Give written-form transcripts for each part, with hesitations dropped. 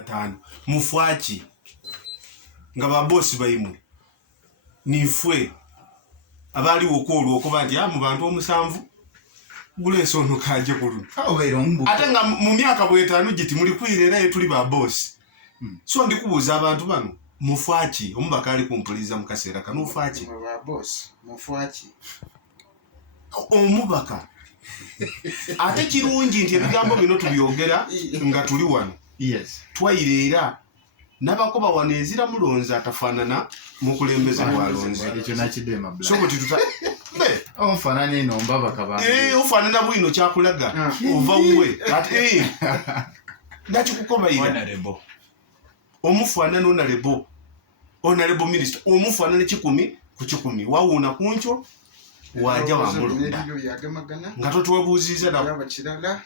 atano mufwachi nga babosi baimwe nifwe abali okolo okuba nti mu bantu omusanvu guleso ono kaje kulunu ate nga mu myaka bwetanu giti muli kwirera tuli babosi so ndikubuza abantu bano mufwachi omubaka ali kumpuliza mu kaseera kano mufwachi babosi mufwachi omubaka ate kirungi nti ebigambo bino tubyogera nga tuli wano twayireera n'abakoba wano ezira mulonzi atafaanana mu kulembeza lwalonzi ekyo nakidema so bwe tuta omufaanana eno mbabaka bange ofaanana bwino kyakulaga ova wuwe ate nakikukobayira omufaanana onalebo minisita omufaanana 10 wawuuna kunkyo wajja wamulunda nga totwebuuziza nabo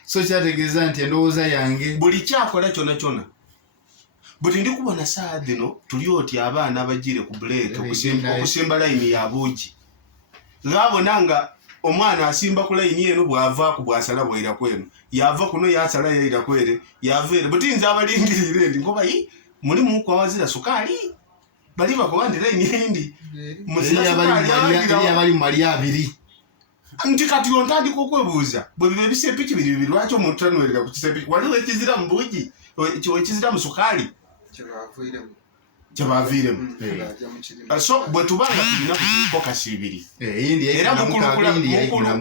so kyategeeza nti endowooza yange buli kyakola kyona buti ndikubona saa zino tuli oti abaana abagire ku break okusimba layini ya buugi gaabona nga omwana asimba ku layini eno bw'avaako bw'asala bw'era kweno yava kuno yasala yaira kwere yava ere buti nze abalingirire ndi ngoba mulimu kwawazira sukaali bali bakoba ndi layini endi abali mu mali abiri nti kati ontandika okwebuuza bwe biba ebisepiki biri lwaki omuntu tanwerera ku kisepiki waliwo ekizira mu buugi ekizira mu sukaali kyebaviiremu so bwe tubanga tulina kokasi ibiri era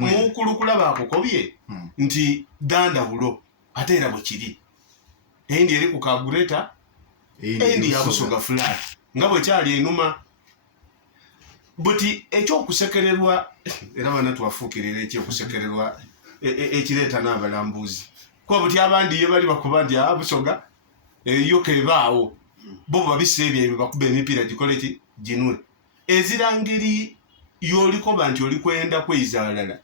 mukulukula bakukobye nti dandawulo ate era bwe kiri endi eri ku kagureta endi ya Busoga flat nga bwe kyali enuma buti ekyokusekererwa era bana twafuukirira ekyokusekererwa ekireeta n'abalambuzi kuba buti abandi ye bali bakuba nti Busoga eyo kebaawo bo babisebye ebyo bakuba emipiira gikole ki ginwe ezirangeri y'olikoba nti oli kwenda kwezaalala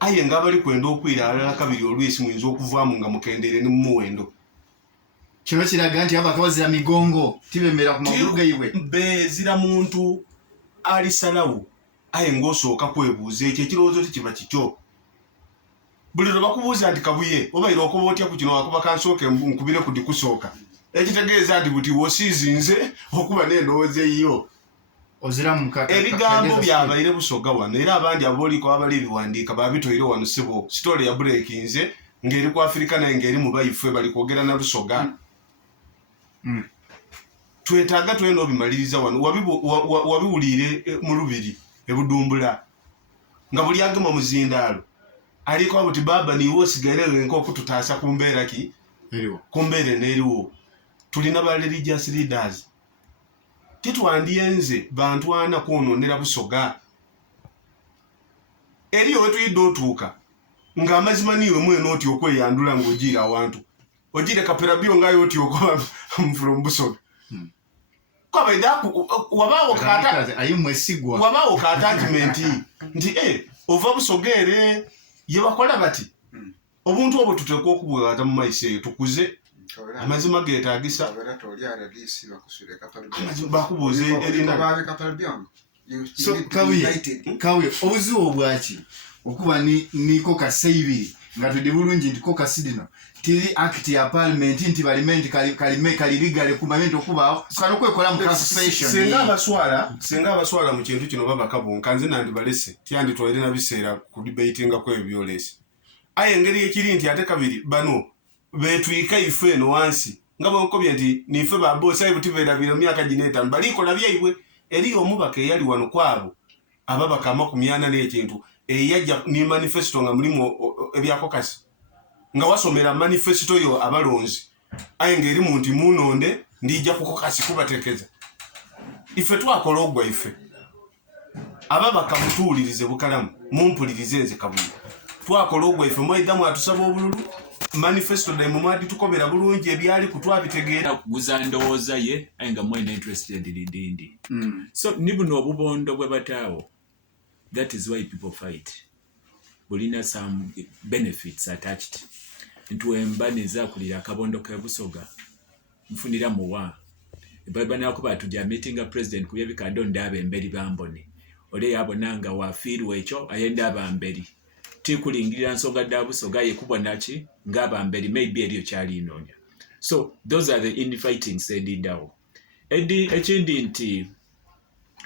aye nga abali kwenda okwiraalala kabiri olw'esi muyinza okuvaamu nga mukendere ne mumuwendo kino kiraga nti abaka bazira migongo tibemera ku magulu gaibwe bezira muntu alisalawo aye ng'osooka kwebuuza ekyo ekirowoozo tekiba kikyo buli lwe bakubuuza nti kabuye obaire okoba otya ku kino wakuba kansooke nkubire ku dikusooka ekitegeeza nti buti wosiizinze okuba n'endowooza eyiyo ebigambo byabaire Busoga wano era abandi abooliko abali ebiwandiika babitoire wano sibo sitole ya bureekinze ng'eri ku Afirika naye ng'eri mu bayifwe bali kwogera na Busoga twetaaga twena obimaliriza wano wabiwulire mu lubiri ebudumbula nga buli agema muzindaalo aliko buti baba niwo osigaire nk'okututaasa ku mbeera ki ku mbeera n'eriwo tulina ba religious leaders titwandyenze bantu ana kwonoonera Busoga eriyo wetuyidde otuuka ng'amazima niwe mwena oti okweyandula ng'ogiire awantu ogiire kaperabyo ngayo oti okuba from Busoga wabaawo ka attachment nti ova Busoga ere ye bakola bati obuntu obwo tuteekwa okubwata mu maiso eyo tukuze amazima geetaagisa bakubuuza erina kawe obuzibu obwaki okuba niko kaseibiri nga tudde bulungi nti ko kasidino tiri act ya parliament nti balimenti kaliligale kumamenti okuba kano kwekola mu constitution senga abaswala mu kintu kino baba kabonka nze nandi balese tyandi twaire na biseera ku debatinga kwe byolesi aye ngeri ekiri nti ate kabiri bano betwika ife eno wansi nga bwekobye nti nife babosi aye butivera biro myaka gineta balikola byaibwe eri omubaka eyali wano kwabo ababaka 40 n'ekintu eyajja ni manifesto nga mulimu ebyakokasi nga wasomera manifesto yo abalonzi aye ngeri muntu munonde ndijja kukokasi kubatekeza ife twakola ogwa ife ababaka mutuulirize bukalamu mumpulirize nze kabuye twakola ogwa ife mwedamu atusaba obululu manifesto da mumadi tukobera bulungi ebyali kutwabitegeera kuguza ndowooza ye aye nga mwena interested lidindi so nibuno obubondo bwe bataawo. That is why people fight. Bulina some benefits attached. Ntu embaniza kulira akabondo ka Busoga mfunira muwa ebabana ko batujja meeting a president kuyebika ndondabe emberi bambone ole yabonanga wa fiirwe ekyo ayenda abamberi tikulingirira Nsonga da Busoga ye kubona ki ngaba mberi maybe eriyo kyali inonya So those are the infighting sedindawo. Ekindi nti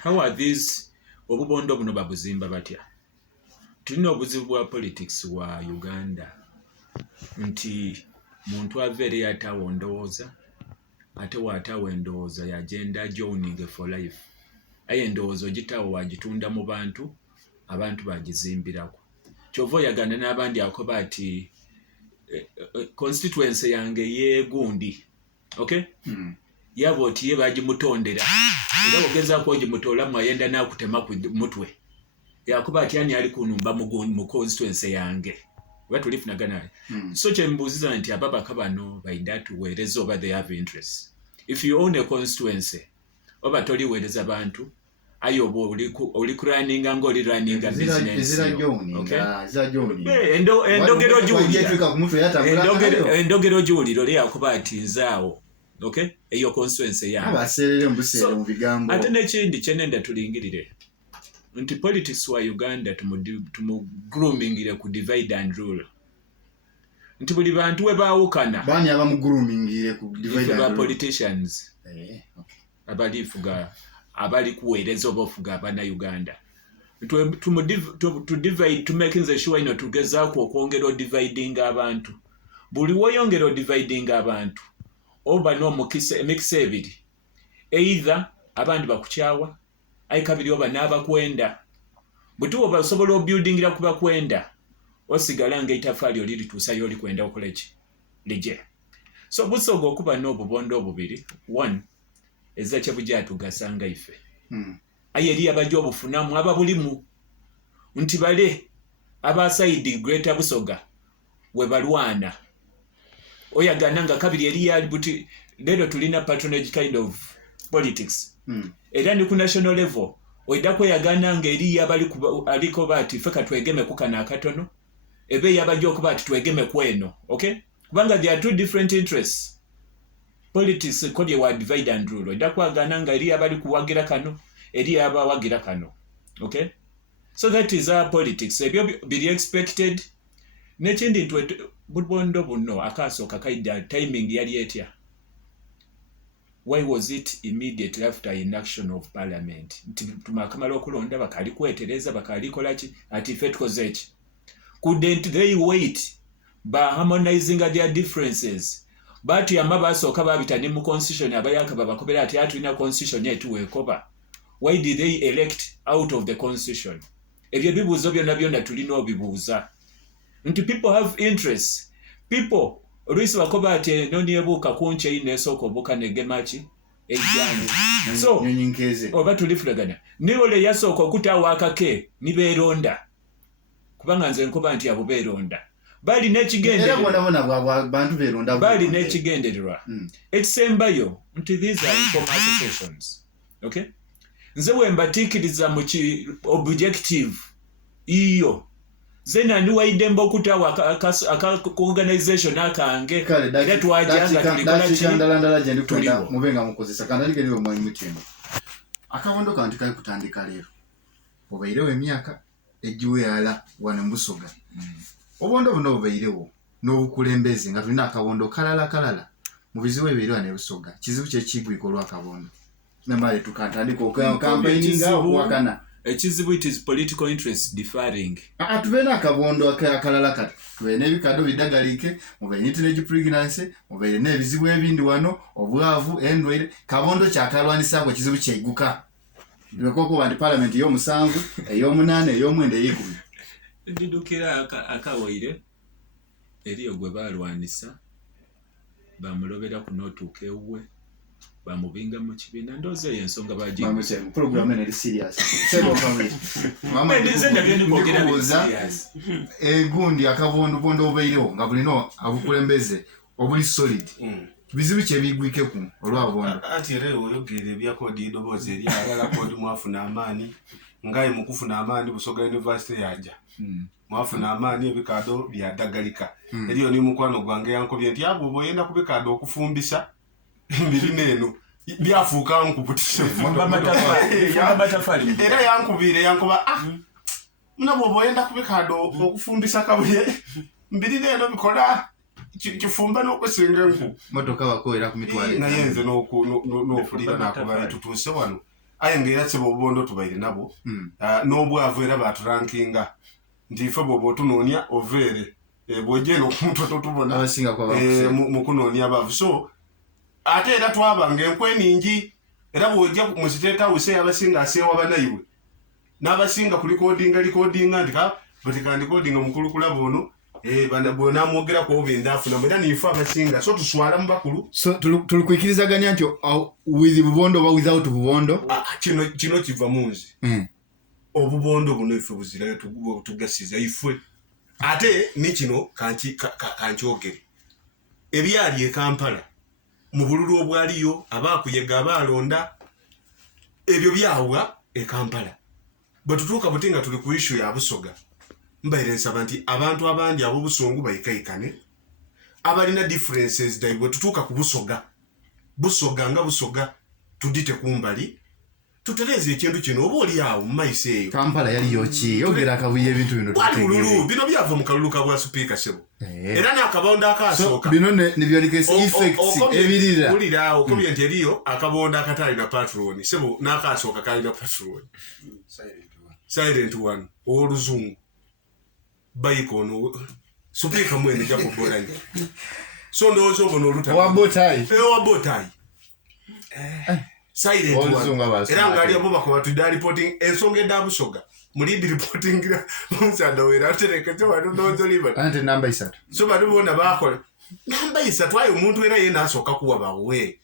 how are these obubondo buno babuzimba batya? Tulina obuzibu bwa politics wa Uganda nti muntu avere yatawo ndowooza ate watawo endowooza yagenda joining for life. Aye endowooza ogitawo wagitunda mu bantu, abantu bagizimbirako. Kyova oyagana n'abandi akoba ati constituency yange yegundi, okay? Yaba oti ye bagimutondera era ogezaako ogimutoolamu ayenda n'akutema ku mutwe yakuba ati ani ali kunumba mu constituency yange oba tulifunagana. So kyembuuziza nti ababaka bano baida tuweereza oba they have interest. If you own a constituency oba toliweereza bantu ayo oba oli kuraninga ng'oli runninga business. Endogero gy'oliro oli yakuba ati nzaawo, okay, eyo constituency yange abaserere mbusere mu bigambo. Ate n'ekindi kyenenda tulingirire nti politics wa Uganda tumugroomingire ku divide and rule. Nti buli bantu we baawukana bani abamugroomingire ku divide and rule politicians okay. abalifuga abali kuweereza oba ofuga abana Uganda to divide, to making the sure ino tugezaako okwongera dividing abantu. Buli woyongera dividing abantu oba n'emikisa ebiri, either abandi bakukyawa ayi kabiri oba n'abakwenda. Bwe oba osobola obuildingira ku bakwenda osigala ng'eitafaali oli lituusayo oli kwenda okola ki lije. So Busoga okuba n'obubondo obubiri, one eza kyebujja tugasanga ife aye eri abajja obufunamu ababulimu nti bale abasaidi Greater Busoga we balwana oyagana nga kabiri eri yali buti lero tulina patronage kind of politics era ni ku national level oida kweyagana nga eri abali aliko bati feka twegeme ku kana akatono ebe yabajja okuba ati twegeme kweno, okay, kubanga there are two different interests. Politics kodi wa divide and rule oida kwagana nga eri abali kuwagira kano eri abawagira kano, okay. So that is our politics. Ebyo biri expected. Nekindi ntwe bubondo buno akasooka kaida timing yali etya. Why was it immediately after inaction of parliament? Tumakamala okulonda bakali kwetereza bakali kolaki ati fetkozechi. Couldn't they wait by harmonizing their differences? But yama basooka babitani mu constitution abayaka babakobera ati atulina constitution yetu wekoba. Why did they elect out of the constitution? Ebyo bibuuzo byonna tulina obibuuza. Nti people have interests. People Luisi wakoba ati noniebuuka kunche inesooka obuuka negemachi ejjani. So oba tulifulagana niwole yasooka okutaawo akake nibeeronda kubanga nze nkoba nti abo beeronda bali n'ekigendererwa ekisembayo nti these are informal associations, okay. Nze wembatiikiriza mu objective iyo zena ndi waidemba okutaawo organization akange era twajja nga tulikola mubenga mukozesa kandaligere omwanyi mutendo akabondo kanti kali kutandika leero obairewo emyaka egiweyala wano mu Busoga. Obondo buno obairewo n'obukulembeze nga tulina akabondo kalala mu bizibu ebirewa ne Busoga. Kizibu kyekigwiko olw'akabondo namale tukatandika campaigning okuwakana ekizibu it is political interest differing. Tubena akabondo akalala kati tubena ebikado bidagalike mubaine teenage pregnancy mubaine n'ebizibu ebindi wano obwavu endwere kabondo kyakalwanisa ko kizibu kyeguka bikoko bandi parliament y'omusanvu ey'omunane ey'omwende ey'ikumi ndidukira akawaire eriyo gwe balwanisa bamulobera kunotuuka ewuwe bamubinga mu kibiina ndoze y'ensonga bagize program ene serious sebo family mama ndize ndabye nikogera serious gundi akabondo bondo obairewo nga bulino abukulembeze obuli solid bizibu kye bigwike ku olwabondo ati rero oyogere bya kodi edoboze eri alala kodi mwafuna amani ngaye mukufuna amani Busoga University yaja mwafuna amani ebikado byadagalika eriyo ni mukwano gwange yankobye nti abo boyenda kubikado okufumbisa mbiri neno byafuuka nkuputisha matafali era yankubire yankuba munabo boyenda kubikado okufumbisa kabuye mbiri neno bikola kifumba n'okusinga enku motoka bakoera ku mitwale naye nze n'okulira nakubaye tutuuse wano aye ngaera sebo obubondo tubaire nabo n'obwavu era baturankinga nti ife bw'oba otunoonya oveere bw'ojja eno okumutwe totubona mu kunoonya abavu so ate era twabanga enkwe ningi era bw'ojja mu state house abasinga aseewa banayiwe n'abasinga likodinga nti batekandikodinga mukulukula bono bona mwogera ku oba endafuna era niife abasinga so tuswala mu bakulu so tulikuikirizaganya nti with bubondo oba without bubondo kino kiva munzi obubondo buno ife buzirayo tugasiza ife ate ni kino kankyogere ebyali e Kampala mu bululu obwaliyo abaakuyega abaalonda ebyo byawuga e Kampala bwe tutuuka buti nga tuli ku issue ya Busoga mbaire nsaba nti abantu abandi ab'obusungu bayikaikane abalina differences dai bwe tutuuka ku Busoga nga Busoga tudite kumbali tutereze ekintu kino oba oli awo mu maiso eyo Kampala yaliyo ki yogera akabuye ebintu bino tulululu bino byava mu kalulu ka bwa speaker sebo era n'akabondo akasooka bino nebyolikesi effects ebirira ulira okubye nti eriyo akabondo akatali na patron sebo n'akasooka kalina patron silent one oluzungu bayikono speaker mwene jako bolani so ndowooza obona olutalo wabotayi silent one era ngali abo bakoba tudda reporting ensonga edda Busoga mulidi reporting omusanda wera aterekete wano nozoliba ante namba 3 so bado bona bakola namba 3 ayo omuntu era yena asoka kuwa bawe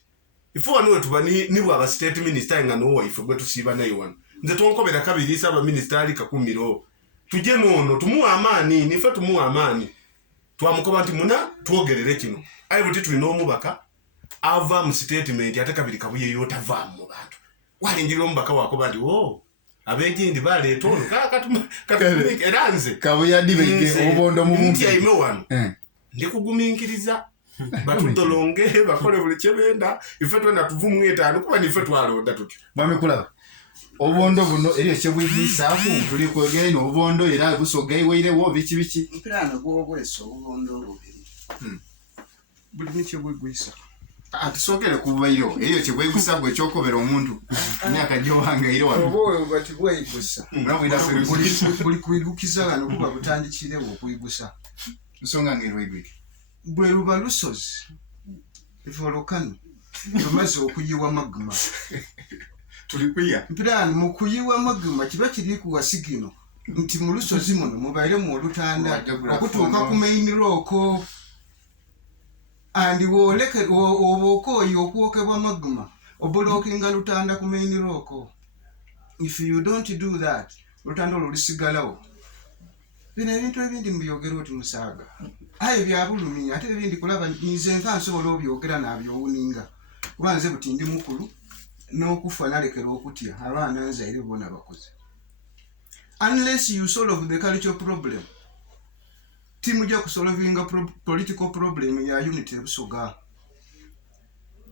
ifo wano tuba ni bwa state minister nga no wife gwe tusiba nayo wano nze tonkobera kabiri saba minister ali kakumiro tuje nono tumuwa amani nife tumuwa amani twamukoba nti muna tuogerere kino ayo buti tulina omubaka ava mu statement ate kabiri kabuye yotava mu bantu walingira omubaka wako bandi abegindi baleeta ono katumirike eranze kabuya dibeke obubondo mu muntu aime wano ndikuguminkiriza batudolonge bakole buli kyebenda ife twena tuvumu 5 kuba nife twalonda tutyo bamikulaba obubondo buno eriyo kyebwigwisaako tuli kwogera ino obubondo era Busoga iweirewo biki mpirana gwobweso obubondo olubiri buli nikyo bwigwisa tusokere kubayo eriyo kyebwigwisa gwe kyokobera omuntu myaka gyowanga ire wano obowe bati bwigwisa munabwira buli kwigukiza gano kuba butandikirewo okwigwisa Nsonga ngero igwike bwe luba lusozi volcano tumaze okuyiwa magma tulikuya mpirana mu kuyiwa magma kiba kiri ku wasigino nti mu lusozi muno mubaire mu olutanda okutuuka ku main rock andi woleke oboko yokwokebwa magma obulookinga lutanda ku main rock if you don't do that lutanda olulisigalawo bino ebintu ebindi mbyogera oti musaaga ayo byabulumi ate ebindi kulaba nze nka nsobola obyogera nabyowuninga kuba nze buti ndi mukulu n'okufa nalekera okutya abaana nzaire bona bakoze unless you solve the cultural problem timujja kusolvinga political problem ya unity Busoga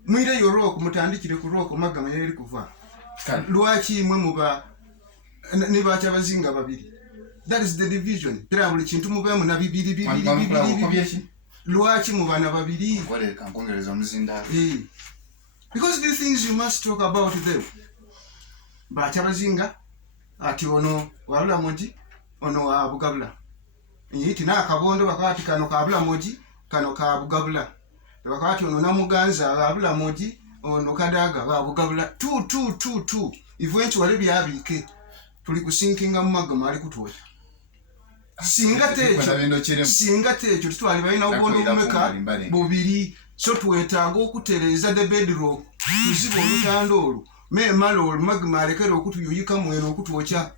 mwire yo rock mutandikire ku rock magama yeri kuva lwaki mwe muba ne bacha bazinga babiri that is the division tera buli kintu mubemu na bibiri lwaki mubana babiri kwale kankongereza muzinda because these things you must talk about them bacha bazinga ati ono wabula moji ono wa Bugabula yiti na kabondo bakati kano kabula moji kano ka Bugabula bakati ono namuganza abula moji ono kadaga ba Bugabula 2 eventually byabike tuli kusinkinga mu magama ali kutoya singa techo tutwali bayina obondo kumeka bubiri so tuwetanga okutereza the bedrock tuzibo olutandolo me malo magma alekero okutuyuyika mweno okutuocha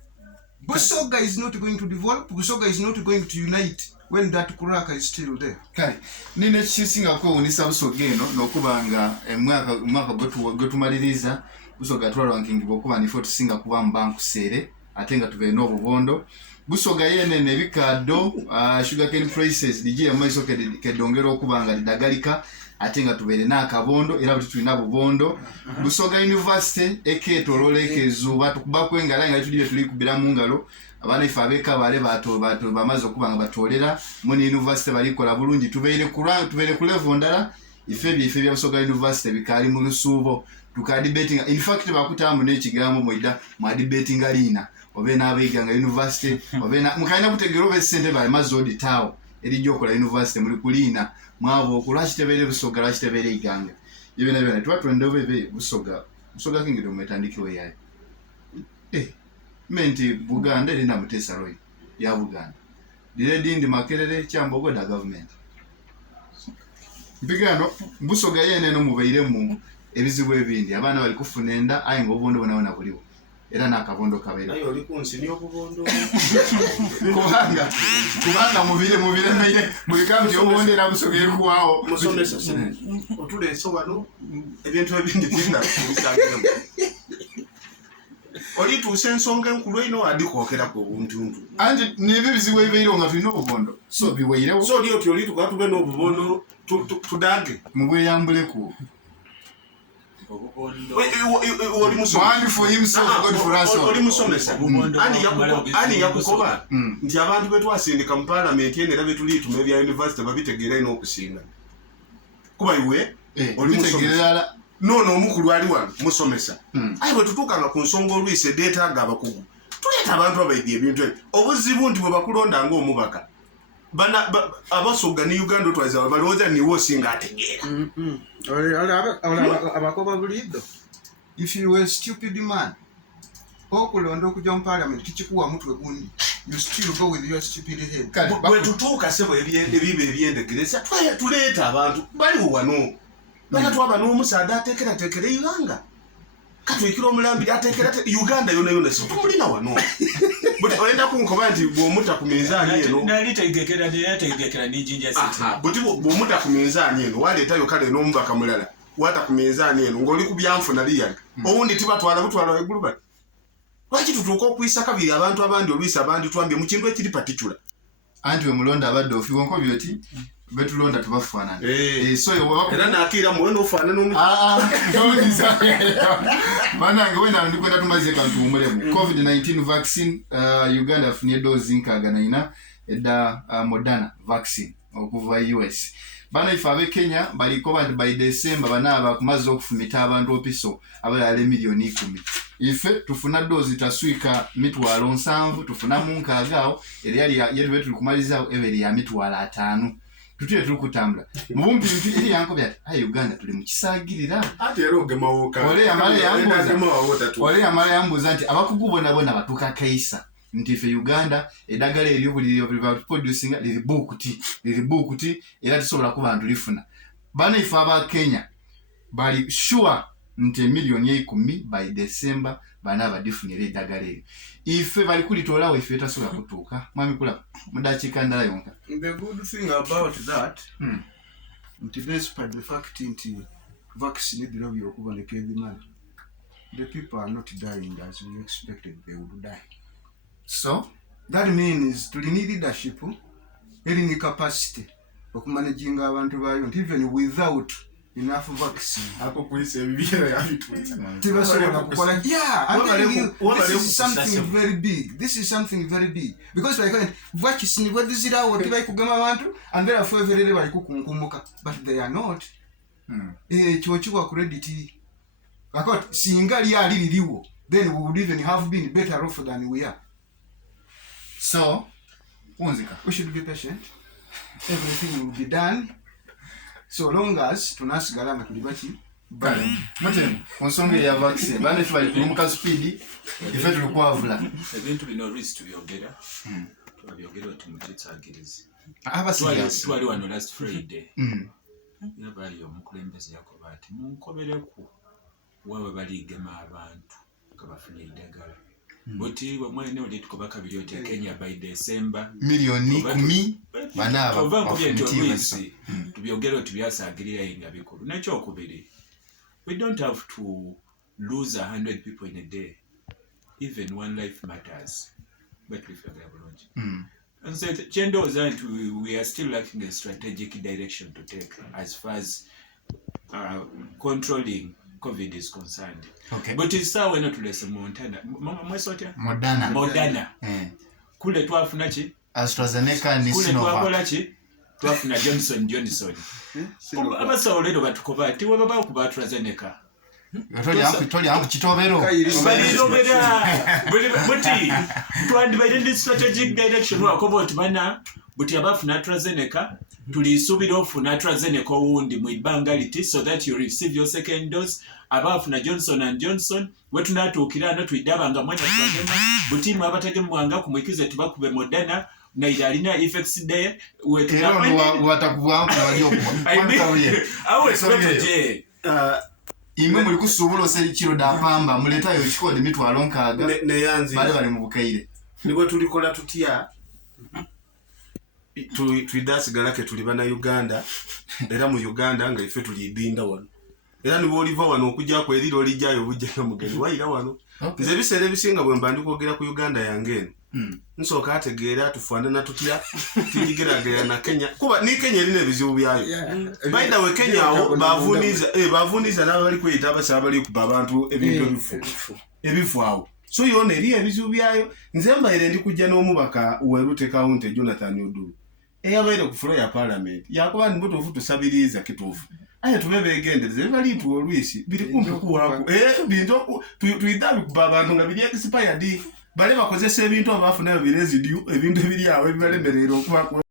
Busoga is not going to develop. Busoga is not going to unite when that crack is still there. Kale nine chisinga ko unisa Busoga eno nokubanga mwaka gwetumaliriza Busoga ranking bokuba ni foto singa kuba mbanku sere atenga tuve no bubondo Busoga yene nebikado sugarcane prices DJ amaiso kedongero okubanga lidagalika atenga tubere na kabondo era buti tulina bubondo Busoga University eketolole kezuba tukuba kwengala nga tulibye tuli kubira mu ngalo abaana ife abekabale bamaze okuba nga batolera muni university balikola bulungi tubeere ku level ndala ife ebyo bya Busoga University bikali mu lusuubo tukadebating in fact bakutamu n'ekigambo mwida mwa debating alina obe n'abeega nga university obe mukalina kutegera obe sente bali mazodi tawo elijjo okola university muri kulina mwabo okulwaki tebeere Busoga lwaki tebeere iganga ibyo nabyo tuba twendobebe Busoga kingido mwetandikiwe yayo menti Buganda erina Mutesa Roy ya Buganda diredindi Makerere Kyambogoda government bigano Busoga yene no mubeire mu ebizibu ebindi abaana bali kufuna enda ayi ngobondo bonaona buliwo era nakabondo kabeera nayo oli kunsi niyo kubondo kubanga mubire meire mulikamti obondera Busoga ekuwao musomesa otuleso wano ebintu ebindi byinda bisagira oli tuuse Nsonga enkulu ino adikwokera ku buntuntu anti nibe bizibu ebibeire nga tulina obubondo so biweirewo so oli tukaba tube n'obubondo tudage mubweyambuleku oli musomesa ani yakukoba nti abantu betwasindika mu parliament eno era betulituma ebya university babitegeera ino okusinga kuba iwe oli musomesa nono omukulu ali wano musomesa ayi bwe tutuukanga ku nsonga olwise deetaaga abakugu tuleeta abantu abaidye ebintu ebyo obuzibu nti bwe bakulonda ng'omubaka Abasoga ni Uganda twaza balowooza niwo osinga ategeera abakoba bulido if you were a stupid man okulonda okujja mu parliament kikikuwa mutwe gundi you still go with your stupid head bwe tutuuka sebo ebibe ebyendegeresa tuleeta abantu baliwo wano twaba n'omusaada ateekerateekera Uganda katwikira omulambiri ateekera Uganda yona situmulina wano but oyenda kunkoba nti bw'omutta ku minzaani eno nalitegekera n'ijinja buti bw'omutta ku minzaani eno waleetayo kale n'omubaka mulala wata ku minzaani eno ng'oli ku byanfuna liyali owundi tibatwala butwala waigulu bati lwaki tutuuka okuyisa kabiri abantu abandi olwisa abandi twambye mu kintu ekiri patikula anti we mulonda abadde ofiwonko byoti betulonda tubafaanana era nakiira muwe n'ofaanana banange wena ndikwenda tumaze kantu umulemu COVID-19 vaccine Uganda yafunye dozi nkaaga na ina edda Moderna vaccine okuva US bana ife abe Kenya baliko bantu by December banaba kumaze okufumita abantu opiso abalala miliyoni 10 ife tufuna dozi taswika mitwalo 7 tufuna munkagao eri yali betu kumaliza eberi ya mitwalo 5 tutye tukutambula mubumbi mpiri yanko byati ayi Uganda tuli mu kisagirira ati era ogemawoka ole amala yambuza nti abakugubona bona batuka kaisa nti ife Uganda edagala eriyo buli producing liri bukuti era tusobola ku bantu lifuna bana ife aba Kenya bali sure nti miliyoni 10 by December bana badifunire edagala eryo ife bali kulitola we ife tasobola kutuuka mwami kula mudachika ndala yonka. The good thing about that despite the fact nti vaccine dirobyo okuboneka ebimala the people are not dying as we expected they would die. So that means to need leadership any capacity okumanaging abantu bayo even without enough vaccine ako kuise ebibira yabitwitsa tibasobola kukola this is something very big. This is something very big because like vaccine wadizira what like kugama abantu and therefore every bali kukunkumuka but they are not chiwa credit akot singa lyali liliwo then we would even have been better off than we are. So Unzika, we should be patient. Everything will be done so long as tunasigala nga tuli baki bali mutemu onsonga ya vaccine bane fali kumuka speed ife tulikwavula ebintu bino risk tubyogera tubyogera tumutitsagirizi serious twali wano last Friday yabayo omukulembeze yakoba ati munkobereku wawe baligema abantu kabafuna idagala buti bamwene oli tukoba kabiri ote Kenya by December miliyoni 10 banaba bafumitibasi tubyogera tubyasagirira inga bikuru nakyo okubiri we don't have to lose 100 people in a day. Even one life matters. But we feel and so we are still lacking a strategic direction to take as far as controlling COVID is concerned. Okay. But it's how we're not less Moderna. kule twafuna ki AstraZeneca ni kule Sinovac. twakola ki twafuna Johnson abasawo leero batukoba ati we baba kuba AstraZeneca Toli yangu kitobero. balirobera buti twandibaire ndi strategic direction wakoba oti bana buti abafuna AstraZeneca tulisuubira ofuna AstraZeneca owundi mu ibbanga liti so that you receive your second dose abafuna Johnson & Johnson wetunatuukira ano twidabanga mwana tubagema buti abategemwanga kumwikize tubakube Moderna naira alina effects day imwe muri kusuubula oseri kiro dapamba muletayo ekikode mitwalo nkaaga neyanzi bali mu bukaire nibwe tulikola tutya twidasigala ke tuli bana Uganda era mu Uganda nga ife tulidinda wano era nibo oliva wano okujja kwerira olijjayo obujja na mugeni waira wano nze biseera ebisinga bwe mba ndikwogera ku Uganda yange eno nsooka ategeera tufaanana tutya tindigeragera na Kenya kuba ni Kenya erina ebizibu byayo by the way Kenya awo bavuniza n'abo bali kweyita abasaba bali kuba abantu ebintu ebifu awo so yona eri ebizibu byayo nze mbaire ndi kujja n'omubaka Werute County Jonathan Odulu eyabaire ku floor ya parliament yakuba ndi butuufu tusabiriza kituufu aya tube begendereze bali tu olwisi biri kumpi kuwako bintu tuidabi kuba abantu nga biri expired bale bakozesa ebintu abafu nayo birezidio ebintu ebiri awo ebibalemerera okuba